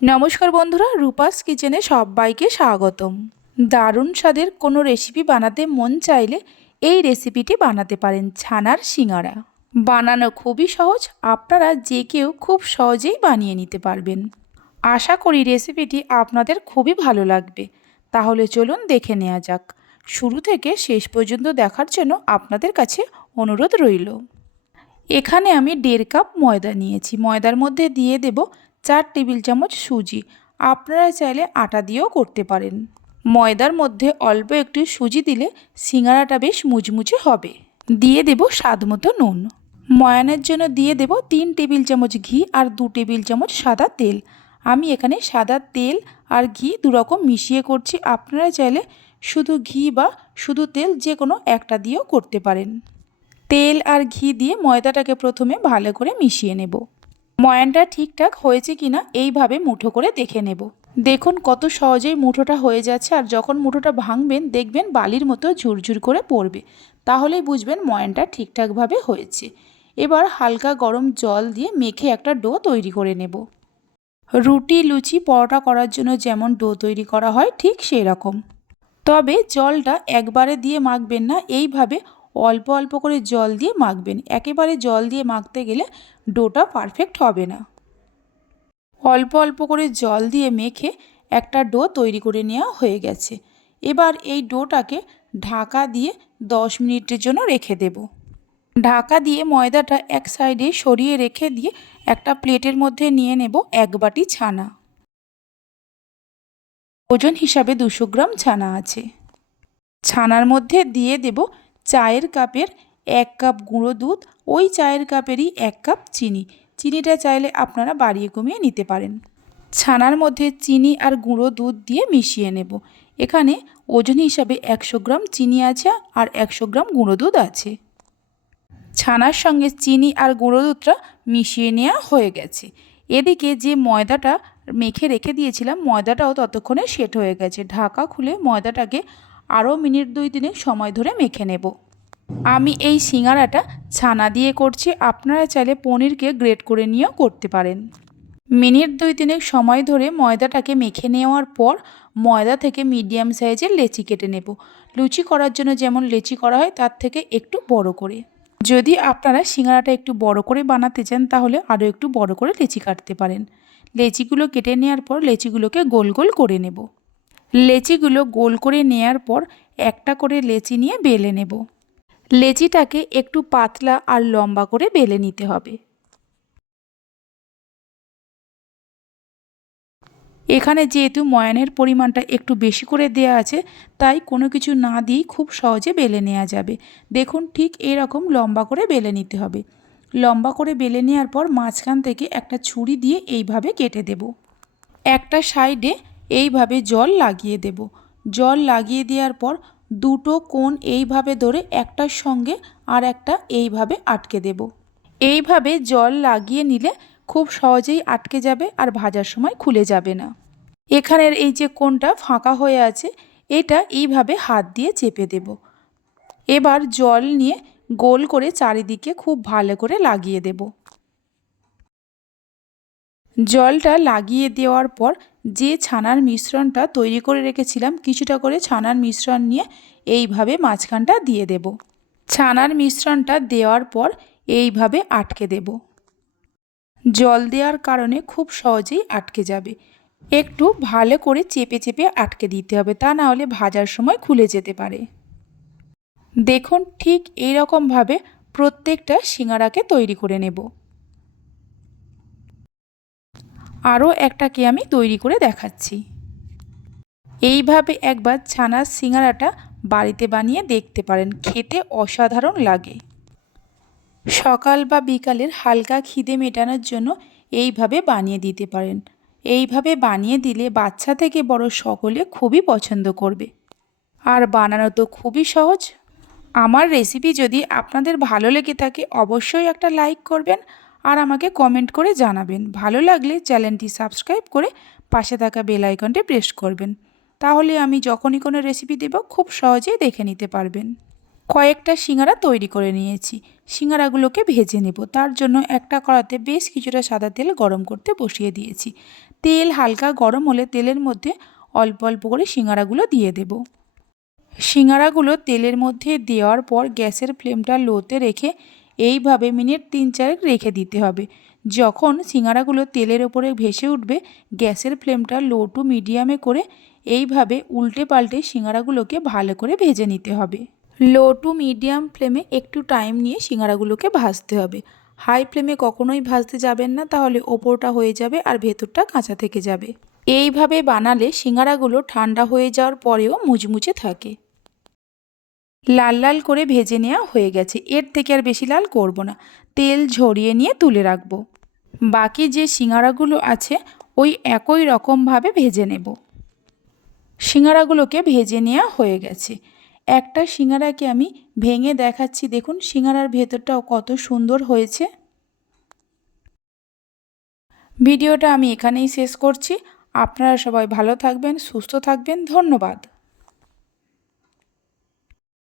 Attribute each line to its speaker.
Speaker 1: নমস্কার বন্ধুরা, রূপাস কিচেনে সবাইকে স্বাগতম। দারুণ স্বাদের কোনো রেসিপি বানাতে মন চাইলে এই রেসিপিটি বানাতে পারেন ছানার সিঙাড়া বানানো খুবই সহজ, আপনারা যে কেউ খুব সহজেই বানিয়ে নিতে পারবেন। আশা করি রেসিপিটি আপনাদের খুবই ভালো লাগবে। তাহলে চলুন দেখে নেওয়া যাক। শুরু থেকে শেষ পর্যন্ত দেখার জন্য আপনাদের কাছে অনুরোধ রইল। এখানে আমি দেড় কাপ ময়দা নিয়েছি। ময়দার মধ্যে দিয়ে দেব চার টেবিল চামচ সুজি। আপনারা চাইলে আটা দিয়েও করতে পারেন। ময়দার মধ্যে অল্প একটু সুজি দিলে সিঙ্গারাটা বেশ মুচমুচে হবে। দিয়ে দেব স্বাদ মতো নুন। ময়ানের জন্য দিয়ে দেব তিন টেবিল চামচ ঘি আর দু টেবিল চামচ সাদা তেল। আমি এখানে সাদা তেল আর ঘি দুরকম মিশিয়ে করছি। আপনারা চাইলে শুধু ঘি বা শুধু তেল যে কোনো একটা দিয়েও করতে পারেন। তেল আর ঘি দিয়ে ময়দাটাকে প্রথমে ভালো করে মিশিয়ে নেব। ময়ানটা ঠিকঠাক হয়েছে কিনা এইভাবে মুঠো করে দেখে নেব। দেখুন কত সহজেই মুঠোটা হয়ে যাচ্ছে আর যখন মুঠোটা ভাঙবেন, দেখবেন বালির মতো ঝুরঝুর করে পড়বে। তাহলেই বুঝবেন ময়ানটা ঠিকঠাকভাবে হয়েছে। এবার হালকা গরম জল দিয়ে মেখে একটা ডো তৈরি করে নেব। রুটি, লুচি, পরোটা করার জন্য যেমন ডো তৈরি করা হয় ঠিক সেই রকম তবে জলটা একবারে দিয়ে মাখবেন না, এইভাবে অল্প অল্প করে জল দিয়ে মাখবেন। একেবারে জল দিয়ে মাখতে গেলে ডোটা পারফেক্ট হবে না। অল্প অল্প করে জল দিয়ে মেখে একটা ডো তৈরি করে নেওয়া হয়ে গেছে। এবার এই ডোটাকে ঢাকা দিয়ে দশ মিনিটের জন্য রেখে দেব। ঢাকা দিয়ে ময়দাটা এক সাইডে সরিয়ে রেখে দিয়ে একটা প্লেটের মধ্যে নিয়ে নেব এক বাটি ছানা। ওজন হিসাবে দুশো গ্রাম ছানা আছে। ছানার মধ্যে দিয়ে দেব চায়ের কাপের এক কাপ গুঁড়ো দুধ, ওই চায়ের কাপেরই এক কাপ চিনি। চিনিটা চাইলে আপনারা বাড়িয়ে কমিয়ে নিতে পারেন। ছানার মধ্যে চিনি আর গুঁড়ো দুধ দিয়ে মিশিয়ে নেব। এখানে ওজন হিসাবে একশো গ্রাম চিনি আছে আর একশো গ্রাম গুঁড়ো দুধ আছে। ছানার সঙ্গে চিনি আর গুঁড়ো দুধটা মিশিয়ে নেওয়া হয়ে গেছে। এদিকে যে ময়দাটা মেখে রেখে দিয়েছিলাম, ময়দাটাও ততক্ষণে সেট হয়ে গেছে। ঢাকা খুলে ময়দাটাকে আরও মিনিট দুই তিনেক সময় ধরে মেখে নেব। আমি এই সিঙ্গারাটা ছানা দিয়ে করছি, আপনারা চাইলে পনিরকে গ্রেট করে নিয়েও করতে পারেন। মিনিট দুই তিনেক সময় ধরে ময়দাটাকে মেখে নেওয়ার পর ময়দা থেকে মিডিয়াম সাইজের লেচি কেটে নেব। লুচি করার জন্য যেমন লেচি করা হয়, তার থেকে একটু বড় করে। যদি আপনারা সিঙ্গারাটা একটু বড় করে বানাতে চান, তাহলে আরও একটু বড় করে লেচি কাটতে পারেন। লেচিগুলো কেটে নেওয়ার পর লেচিগুলোকে গোল গোল করে নেব। লেচিগুলো গোল করে নেয়ার পর একটা করে লেচি নিয়ে বেলে নেব। লেচিটাকে একটু পাতলা আর লম্বা করে বেলে নিতে হবে। এখানে যেহেতু ময়ানের পরিমাণটা একটু বেশি করে দেয়া আছে, তাই কোনো কিছু না দিয়েই খুব সহজে বেলে নেওয়া যাবে। দেখুন ঠিক এরকম লম্বা করে বেলে নিতে হবে। লম্বা করে বেলে নেওয়ার পর মাঝখান থেকে একটা ছুরি দিয়ে এইভাবে কেটে দেব। একটা সাইডে এইভাবে জল লাগিয়ে দেব। জল লাগিয়ে দেওয়ার পর দুটো কোণ এইভাবে ধরে একটার সঙ্গে আর একটা এইভাবে আটকে দেব। এইভাবে জল লাগিয়ে নিলে খুব সহজেই আটকে যাবে আর ভাজার সময় খুলে যাবে না। এখানের এই যে কোণটা ফাঁকা হয়ে আছে, এটা এইভাবে হাত দিয়ে চেপে দেব। এবার জল নিয়ে গোল করে চারিদিকে খুব ভালো করে লাগিয়ে দেব। জলটা লাগিয়ে দেওয়ার পর যে ছানার মিশ্রণটা তৈরি করে রেখেছিলাম, কিছুটা করে ছানার মিশ্রণ নিয়ে এইভাবে মাঝখানটা দিয়ে দেব। ছানার মিশ্রণটা দেওয়ার পর এইভাবে আটকে দেব। জল দেওয়ার কারণে খুব সহজেই আটকে যাবে। একটু ভালো করে চেপে চেপে আটকে দিতে হবে, তা না হলে ভাজার সময় খুলে যেতে পারে। দেখুন, ঠিক এই রকমভাবে প্রত্যেকটা সিঙ্গারাকে তৈরি করে নেব। আরও একটাকে আমি তৈরি করে দেখাচ্ছি। এইভাবে একবার ছানার সিঙ্গারাটা বাড়িতে বানিয়ে দেখতে পারেন, খেতে অসাধারণ লাগে। সকাল বা বিকালের হালকা খিদে মেটানোর জন্য এইভাবে বানিয়ে দিতে পারেন। এইভাবে বানিয়ে দিলে বাচ্চা থেকে বড় সকলে খুবই পছন্দ করবে। আর বানানো তো খুবই সহজ। আমার রেসিপি যদি আপনাদের ভালো লেগে থাকে, অবশ্যই একটা লাইক করবেন আর আমাকে কমেন্ট করে জানাবেন। ভালো লাগলে চ্যানেলটি সাবস্ক্রাইব করে পাশে থাকা বেল আইকনটি প্রেস করবেন। তাহলে আমি যখনই কোনো রেসিপি দেব, খুব সহজেই দেখে নিতে পারবেন। কয়েকটা সিঙ্গারা তৈরি করে নিয়েছি। সিঙ্গারাগুলোকে ভেজে নেব। তার জন্য একটা কড়াতে বেশ কিছুটা সাদা তেল গরম করতে বসিয়ে দিয়েছি। তেল হালকা গরম হলে তেলের মধ্যে অল্প অল্প করে সিঙ্গারাগুলো দিয়ে দেব। সিঙ্গারাগুলো তেলের মধ্যে দেওয়ার পর গ্যাসের ফ্লেমটা লোতে রেখে এইভাবে মিনিট তিন চারেক রেখে দিতে হবে। যখন সিঙ্গারাগুলো তেলের ওপরে ভেসে উঠবে, গ্যাসের ফ্লেমটা লো টু মিডিয়ামে করে এইভাবে উল্টে পাল্টে সিঙ্গারাগুলোকে ভালো করে ভেজে নিতে হবে। লো টু মিডিয়াম ফ্লেমে একটু টাইম নিয়ে সিঙ্গারাগুলোকে ভাজতে হবে। হাই ফ্লেমে কখনোই ভাজতে যাবেন না, তাহলে ওপরটা হয়ে যাবে আর ভেতরটা কাঁচা থেকে যাবে। এইভাবে বানালে সিঙ্গারাগুলো ঠান্ডা হয়ে যাওয়ার পরেও মুচমুচে থাকে। লাল লাল করে ভেজে নেওয়া হয়ে গেছে। এর থেকে আর বেশি লাল করব না। তেল ঝরিয়ে নিয়ে তুলে রাখব। বাকি যে সিঙ্গারাগুলো আছে, ওই একই রকমভাবে ভেজে নেব। সিঙ্গারাগুলোকে ভেজে নেওয়া হয়ে গেছে। একটা সিঙ্গারাকে আমি ভেঙে দেখাচ্ছি। দেখুন, সিঙ্গারার ভেতরটাও কত সুন্দর হয়েছে। ভিডিওটা আমি এখানেই শেষ করছি। আপনারা সবাই ভালো থাকবেন, সুস্থ থাকবেন। ধন্যবাদ।